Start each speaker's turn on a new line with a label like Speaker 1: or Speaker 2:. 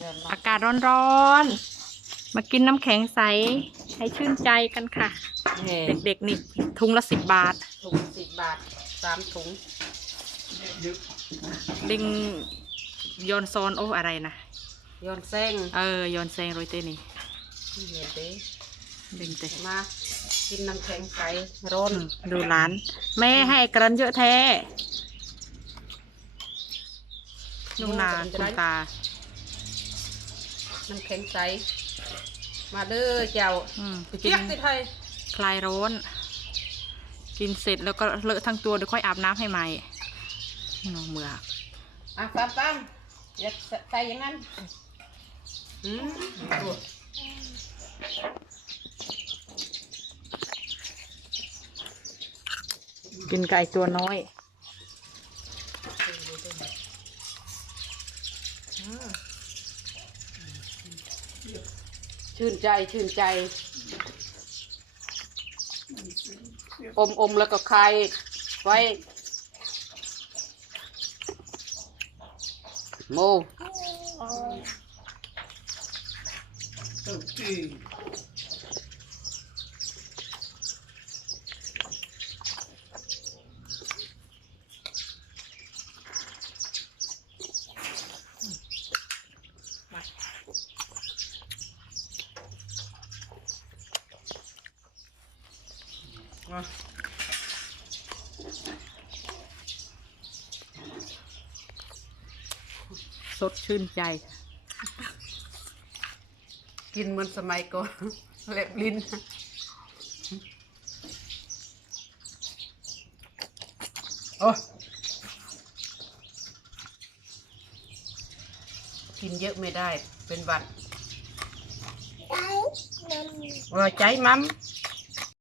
Speaker 1: เดือน
Speaker 2: อากาศร้อนๆ มากินน้ำแข็งใส ให้ชื่นใจกันค่ะ
Speaker 1: นี่
Speaker 2: เด็กๆนี่ทุงละสิบบาท
Speaker 1: ถุงสิบบาทสามถุง
Speaker 2: ลิงยอนซอนโอ้อะไรนะ
Speaker 1: โยนแซง
Speaker 2: เออยอนเซงโรยเตนี่
Speaker 1: เห็นดิ
Speaker 2: ดึงเต
Speaker 1: มากินน้ำแข็งใสร้อน
Speaker 2: อืมดูร้าน แม่ให้กระนเยอะแท้นุ่งนาคุณตา
Speaker 1: น้ำแข็งใส มาเด้อเจ้า
Speaker 2: อืม
Speaker 1: ไป
Speaker 2: กิ
Speaker 1: เจี๊ย
Speaker 2: น
Speaker 1: กติไทย
Speaker 2: คลายร้อน กินเสร็จแล้วก็เลอะทั้งตัวเดี๋ยวค่อยอาบน้ำให้ใหม่นอเมือก
Speaker 1: อะตามตามอย่าใส่อย่างนั้นอืมดู
Speaker 2: กินไก่ตัวน้อย
Speaker 1: ชื่นใจชื่นใจ อมอมแล้วก็คลายไว้ โม
Speaker 2: สดชื่นใจ
Speaker 1: กินเหมือนสมัยก่อนเล็บลิ้นโอ้กินเยอะไม่ได้เป็นหวัดว่าใจมัม